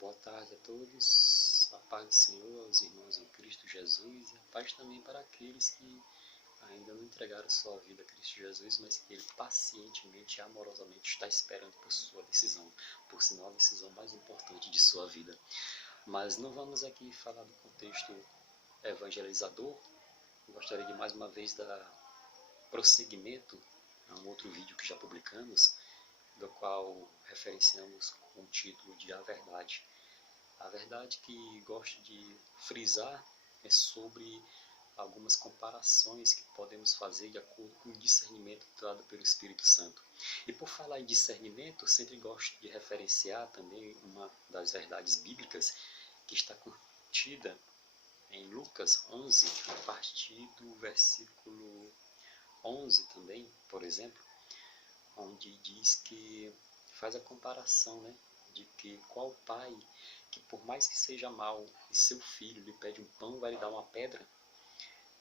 Boa tarde a todos, a paz do Senhor, aos irmãos em Cristo Jesus, e a paz também para aqueles que ainda não entregaram sua vida a Cristo Jesus, mas que Ele pacientemente e amorosamente está esperando por sua decisão, por sinal a decisão mais importante de sua vida. Mas não vamos aqui falar do contexto evangelizador. Eu gostaria de mais uma vez dar prosseguimento a um outro vídeo que já publicamos, do qual referenciamos com o título de A Verdade. A verdade que gosto de frisar é sobre algumas comparações que podemos fazer de acordo com o discernimento dado pelo Espírito Santo. E por falar em discernimento, sempre gosto de referenciar também uma das verdades bíblicas que está contida em Lucas 11, a partir do versículo 11 também, por exemplo, onde diz que faz a comparação, né, de que qual pai que por mais que seja mau e seu filho lhe pede um pão, vai lhe dar uma pedra,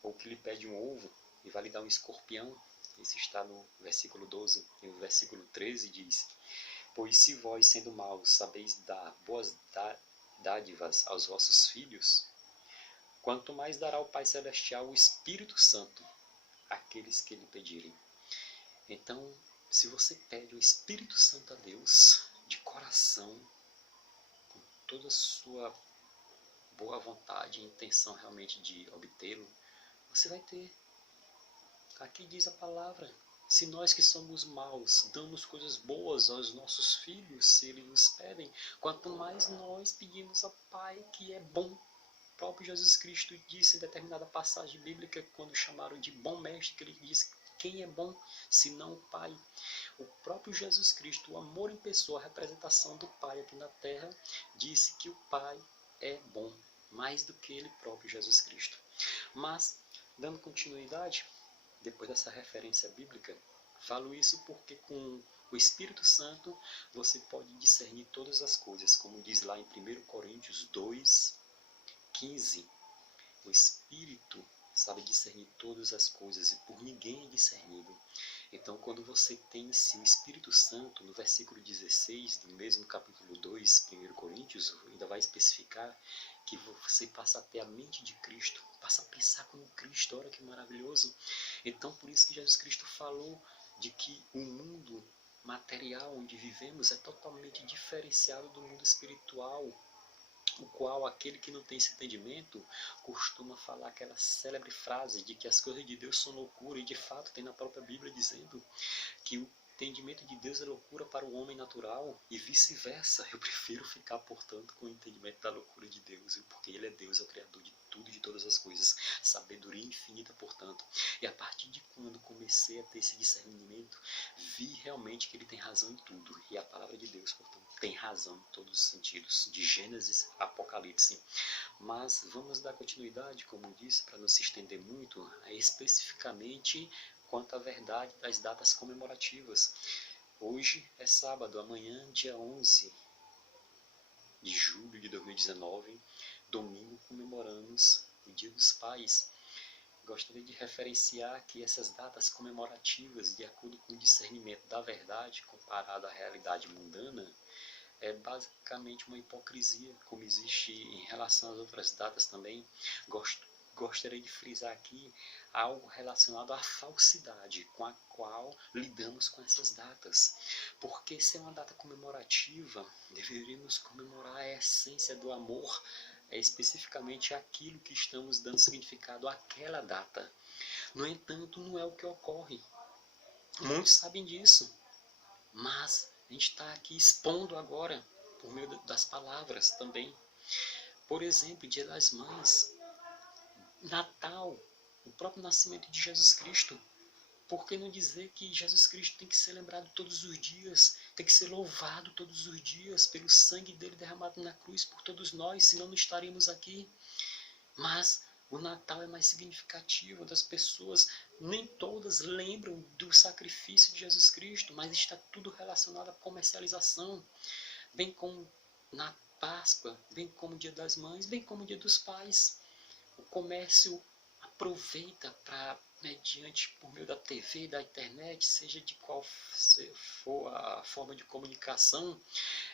ou que lhe pede um ovo e vai lhe dar um escorpião. Isso está no versículo 12, e no versículo 13 diz: pois se vós, sendo maus, sabeis dar boas dádivas aos vossos filhos, quanto mais dará o Pai Celestial o Espírito Santo àqueles que lhe pedirem. Então, se você pede o Espírito Santo a Deus, de coração, com toda a sua boa vontade e intenção realmente de obtê-lo, você vai ter. Aqui diz a palavra: se nós que somos maus damos coisas boas aos nossos filhos, se eles nos pedem, quanto mais nós pedimos ao Pai que é bom. O próprio Jesus Cristo disse em determinada passagem bíblica, quando chamaram de bom mestre, que ele disse: quem é bom, senão o Pai? O próprio Jesus Cristo, o amor em pessoa, a representação do Pai aqui na terra, disse que o Pai é bom, mais do que ele próprio, Jesus Cristo. Mas, dando continuidade, depois dessa referência bíblica, falo isso porque com o Espírito Santo você pode discernir todas as coisas, como diz lá em 1 Coríntios 2, 15. O Espírito sabe discernir todas as coisas e por ninguém é discernido. Então, quando você tem em si o Espírito Santo, no versículo 16 do mesmo capítulo 2, 1 Coríntios, ainda vai especificar que você passa a ter a mente de Cristo, passa a pensar como Cristo. Olha que maravilhoso. Então, por isso que Jesus Cristo falou de que o mundo material onde vivemos é totalmente diferenciado do mundo espiritual, o qual aquele que não tem esse entendimento costuma falar aquela célebre frase de que as coisas de Deus são loucura, e de fato tem na própria Bíblia dizendo que o entendimento de Deus é loucura para o homem natural e vice-versa. Eu prefiro ficar, portanto, com o entendimento da loucura de Deus, porque Ele é Deus, é o Criador de tudo e de todas as coisas, sabedoria infinita, portanto. E a partir de quando comecei a ter esse discernimento, vi realmente que Ele tem razão em tudo, e a palavra de Deus, portanto, tem razão em todos os sentidos, de Gênesis a Apocalipse. Mas vamos dar continuidade, como disse, para não se estender muito, especificamente quanto à verdade das datas comemorativas. Hoje é sábado, amanhã, dia 11 de julho de 2019, domingo, comemoramos o Dia dos Pais. Gostaria de referenciar que essas datas comemorativas, de acordo com o discernimento da verdade comparado à realidade mundana, é basicamente uma hipocrisia, como existe em relação às outras datas também. Gostaria de frisar aqui algo relacionado à falsidade com a qual lidamos com essas datas. Porque se é uma data comemorativa, deveríamos comemorar a essência do amor, especificamente aquilo que estamos dando significado àquela data. No entanto, não é o que ocorre. Muitos sabem disso, mas a gente está aqui expondo agora, por meio das palavras também. Por exemplo, Dia das Mães, Natal, o próprio nascimento de Jesus Cristo. Por que não dizer que Jesus Cristo tem que ser lembrado todos os dias, tem que ser louvado todos os dias pelo sangue dele derramado na cruz por todos nós, senão não estaríamos aqui. Mas o Natal é mais significativo, das pessoas nem todas lembram do sacrifício de Jesus Cristo, mas está tudo relacionado à comercialização, bem como na Páscoa, bem como o Dia das Mães, bem como o Dia dos Pais. O comércio aproveita para, mediante, por meio da TV, da internet, seja de qual for a forma de comunicação,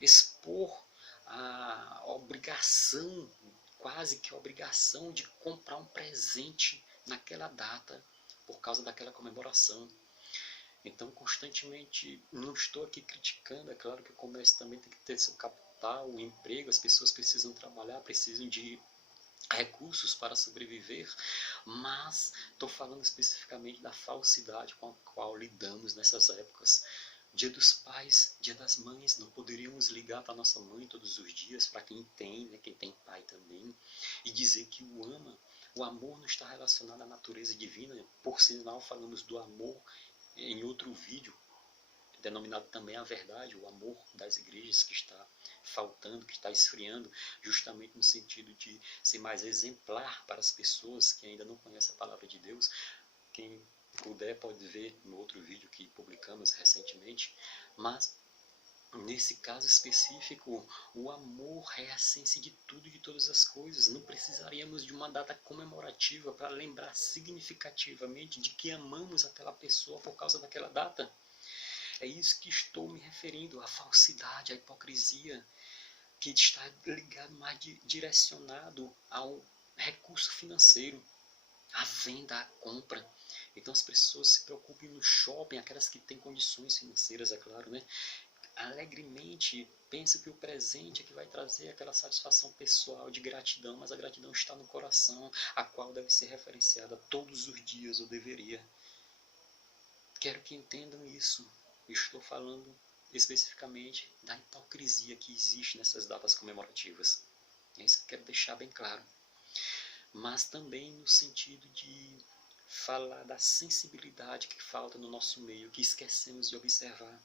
expor obrigação, quase que obrigação de comprar um presente naquela data por causa daquela comemoração. Então, constantemente, não estou aqui criticando, é claro que o comércio também tem que ter seu capital, o emprego, as pessoas precisam trabalhar, precisam de recursos para sobreviver, mas estou falando especificamente da falsidade com a qual lidamos nessas épocas. Dia dos pais, dia das mães, não poderíamos ligar para nossa mãe todos os dias, para quem tem, né, quem tem pai também, e dizer que o ama. O amor não está relacionado à natureza divina, por sinal falamos do amor em outro vídeo, denominado também a verdade, o amor das igrejas que está faltando, que está esfriando, justamente no sentido de ser mais exemplar para as pessoas que ainda não conhecem a palavra de Deus. Quem puder pode ver no outro vídeo que publicamos recentemente, mas nesse caso específico, o amor é a essência de tudo e de todas as coisas. Não precisaríamos de uma data comemorativa para lembrar significativamente de que amamos aquela pessoa por causa daquela data. É isso que estou me referindo, a falsidade, a hipocrisia, que está ligado mais direcionado ao recurso financeiro, à venda, à compra. Então as pessoas se preocupam no shopping, aquelas que têm condições financeiras, é claro, né? Alegremente pensa que o presente é que vai trazer aquela satisfação pessoal de gratidão, mas a gratidão está no coração, a qual deve ser referenciada todos os dias, ou deveria. Quero que entendam isso. Estou falando especificamente da hipocrisia que existe nessas datas comemorativas. É isso que eu quero deixar bem claro. Mas também no sentido de falar da sensibilidade que falta no nosso meio, que esquecemos de observar.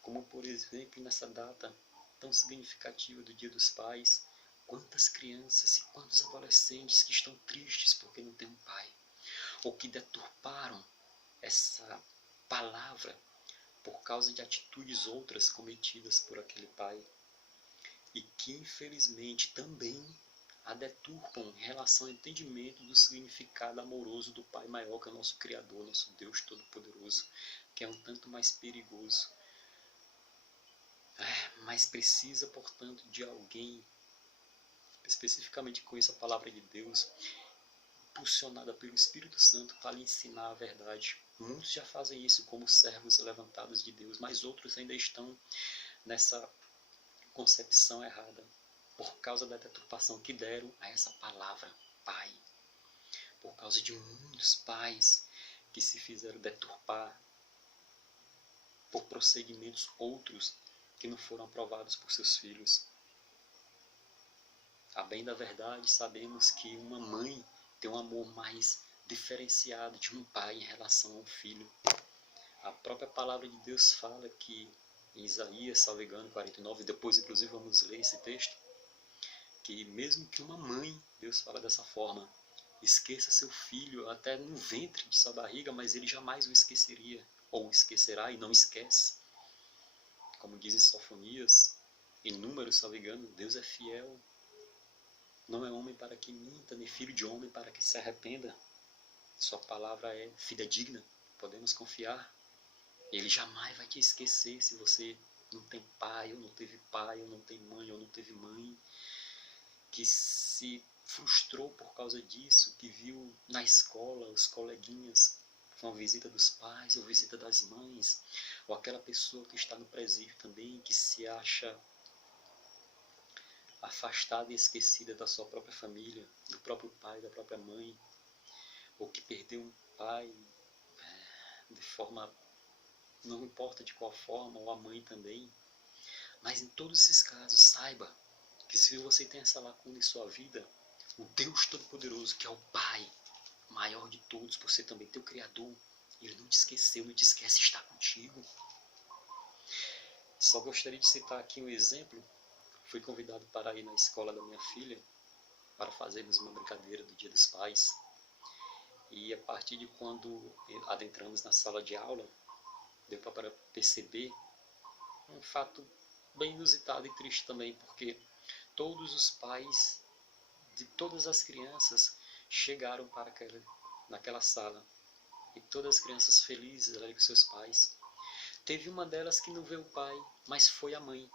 Como, por exemplo, nessa data tão significativa do Dia dos Pais, quantas crianças e quantos adolescentes que estão tristes porque não têm um pai, ou que deturparam essa palavra por causa de atitudes outras cometidas por aquele pai, e que infelizmente também a deturpam em relação ao entendimento do significado amoroso do Pai maior, que é o nosso Criador, nosso Deus Todo-Poderoso, que é um tanto mais perigoso. Mas precisa, portanto, de alguém, especificamente com essa palavra de Deus, impulsionada pelo Espírito Santo para lhe ensinar a verdade. Muitos já fazem isso como servos levantados de Deus, mas outros ainda estão nessa concepção errada, por causa da deturpação que deram a essa palavra pai. Por causa de muitos pais que se fizeram deturpar por procedimentos outros que não foram aprovados por seus filhos. A bem da verdade, sabemos que uma mãe tem um amor mais diferenciado de um pai em relação ao filho. A própria palavra de Deus fala que, em Isaías, salvo engano, 49, depois inclusive vamos ler esse texto, que mesmo que uma mãe, Deus fala dessa forma, esqueça seu filho até no ventre de sua barriga, mas ele jamais o esqueceria, ou esquecerá e não esquece. Como diz em Sofonias, em Números, salvo engano, Deus é fiel. Não é homem para que minta, nem filho de homem para que se arrependa. Sua palavra é fidedigna, podemos confiar. Ele jamais vai te esquecer se você não tem pai, ou não teve pai, ou não tem mãe, ou não teve mãe, que se frustrou por causa disso, que viu na escola os coleguinhas com a visita dos pais ou visita das mães, ou aquela pessoa que está no presídio também, que se acha afastada e esquecida da sua própria família, do próprio pai, da própria mãe, ou que perdeu um pai de forma, não importa de qual forma, ou a mãe também. Mas em todos esses casos, saiba que se você tem essa lacuna em sua vida, o Deus Todo-Poderoso, que é o Pai maior de todos, por ser também teu Criador, ele não te esqueceu, não te esquece, está contigo. Só gostaria de citar aqui um exemplo. Fui convidado para ir na escola da minha filha para fazermos uma brincadeira do Dia dos Pais. E a partir de quando adentramos na sala de aula, deu para perceber um fato bem inusitado e triste também, porque todos os pais de todas as crianças chegaram para naquela sala. E todas as crianças felizes ali com seus pais. Teve uma delas que não veio o pai, mas foi a mãe.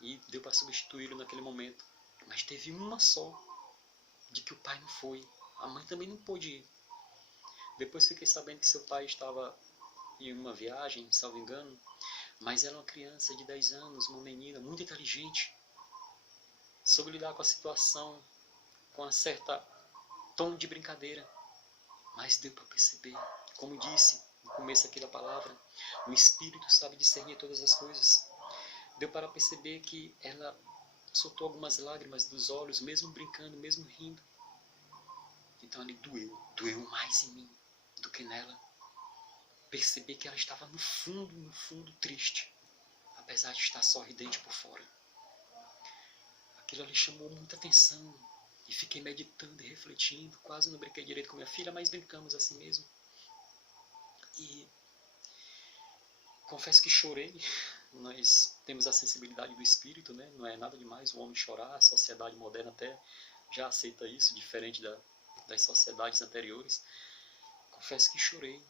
e deu para substituí-lo naquele momento. Mas teve uma só de que o pai não foi. A mãe também não pôde ir. Depois fiquei sabendo que seu pai estava em uma viagem, salvo engano, mas era uma criança de 10 anos, uma menina muito inteligente, soube lidar com a situação com uma certa tom de brincadeira, mas deu para perceber, como disse no começo aqui da palavra, o Espírito sabe discernir todas as coisas. Deu para perceber que ela soltou algumas lágrimas dos olhos, mesmo brincando, mesmo rindo. Então ali doeu mais em mim do que nela. Perceber que ela estava no fundo triste, apesar de estar sorridente por fora. Aquilo ali chamou muita atenção e fiquei meditando e refletindo. Quase não brinquei direito com minha filha, mas brincamos assim mesmo. E confesso que chorei. Nós temos a sensibilidade do espírito, né? Não é nada demais o homem chorar. A sociedade moderna até já aceita isso, diferente das sociedades anteriores. Confesso que chorei,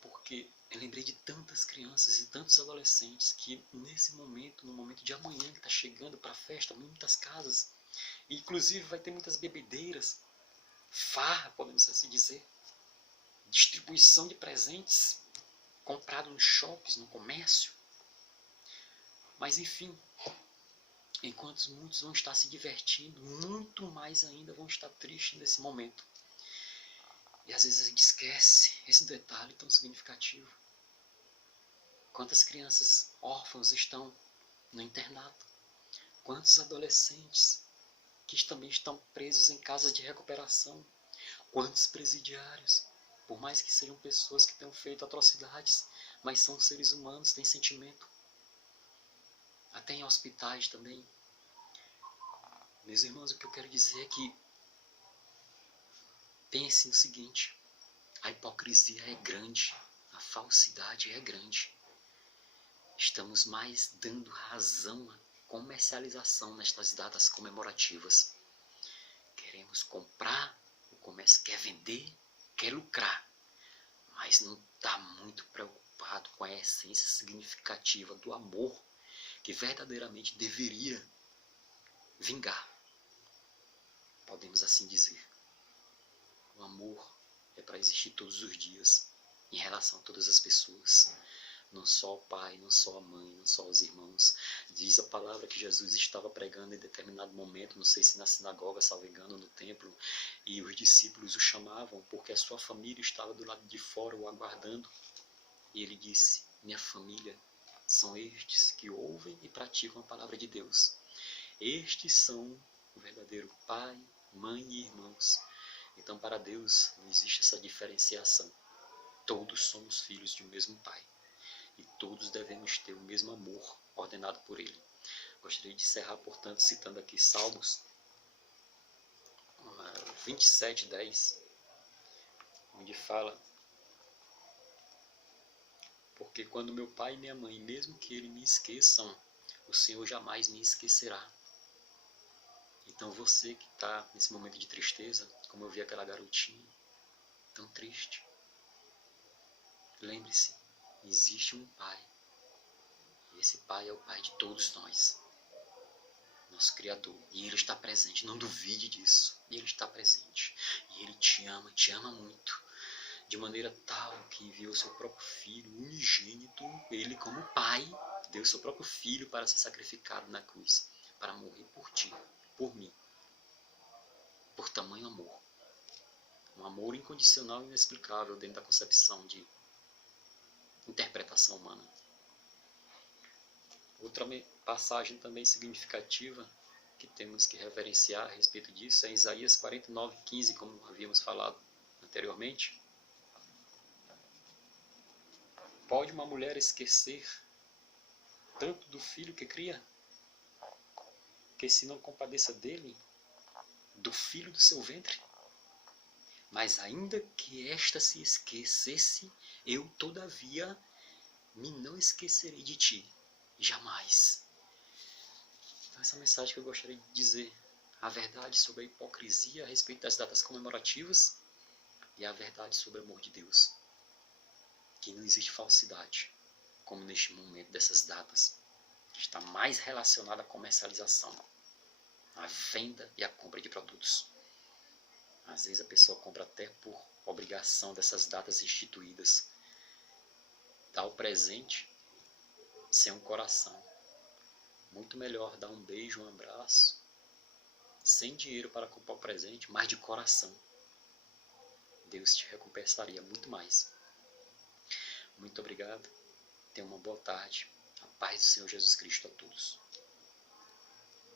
porque eu lembrei de tantas crianças e tantos adolescentes que nesse momento, no momento de amanhã que está chegando para a festa, muitas casas, e inclusive vai ter muitas bebedeiras, farra, podemos assim dizer, distribuição de presentes, comprado nos shoppings, no comércio. Mas enfim, enquanto muitos vão estar se divertindo, muito mais ainda vão estar tristes nesse momento. E às vezes a gente esquece esse detalhe tão significativo. Quantas crianças órfãos estão no internato? Quantos adolescentes que também estão presos em casas de recuperação? Quantos presidiários? Por mais que sejam pessoas que tenham feito atrocidades, mas são seres humanos, têm sentimento. Até em hospitais também. Meus irmãos, o que eu quero dizer é que pense no seguinte: a hipocrisia é grande, a falsidade é grande. Estamos mais dando razão à comercialização nestas datas comemorativas. Queremos comprar, o comércio quer vender, quer lucrar, mas não está muito preocupado com a essência significativa do amor que verdadeiramente deveria vingar. Podemos assim dizer. O amor é para existir todos os dias, em relação a todas as pessoas. Não só o pai, não só a mãe, não só os irmãos. Diz a palavra que Jesus estava pregando em determinado momento, não sei se na sinagoga, salvo engano, no templo, e os discípulos o chamavam porque a sua família estava do lado de fora o aguardando. E ele disse: minha família são estes que ouvem e praticam a palavra de Deus. Estes são o verdadeiro pai, mãe e irmãos. Então, para Deus não existe essa diferenciação. Todos somos filhos de um mesmo pai. E todos devemos ter o mesmo amor ordenado por Ele. Gostaria de encerrar, portanto, citando aqui Salmos 27:10, onde fala: porque quando meu pai e minha mãe, mesmo que eles me esqueçam, o Senhor jamais me esquecerá. Então você que está nesse momento de tristeza, como eu vi aquela garotinha, tão triste, lembre-se, existe um pai. E esse pai é o pai de todos nós. Nosso Criador. E Ele está presente. Não duvide disso. Ele está presente. E Ele te ama muito. De maneira tal que enviou seu próprio Filho unigênito. Ele como Pai deu seu próprio Filho para ser sacrificado na cruz. Para morrer por ti, por mim. Por tamanho amor. Um amor incondicional e inexplicável dentro da concepção de interpretação humana. Outra passagem também significativa que temos que reverenciar a respeito disso é Isaías 49:15, como havíamos falado anteriormente. Pode uma mulher esquecer tanto do filho que cria, que se não compadeça dele, do filho do seu ventre? Mas ainda que esta se esquecesse, eu todavia me não esquecerei de ti, jamais. Então essa mensagem que eu gostaria de dizer, a verdade sobre a hipocrisia a respeito das datas comemorativas e a verdade sobre o amor de Deus. Que não existe falsidade, como neste momento dessas datas. está mais relacionado à comercialização, à venda e à compra de produtos. Às vezes a pessoa compra até por obrigação dessas datas instituídas. Dá o presente sem um coração. Muito melhor dar um beijo, um abraço, sem dinheiro para comprar o presente, mas de coração. Deus te recompensaria muito mais. Muito obrigado. Tenha uma boa tarde. A paz do Senhor Jesus Cristo a todos.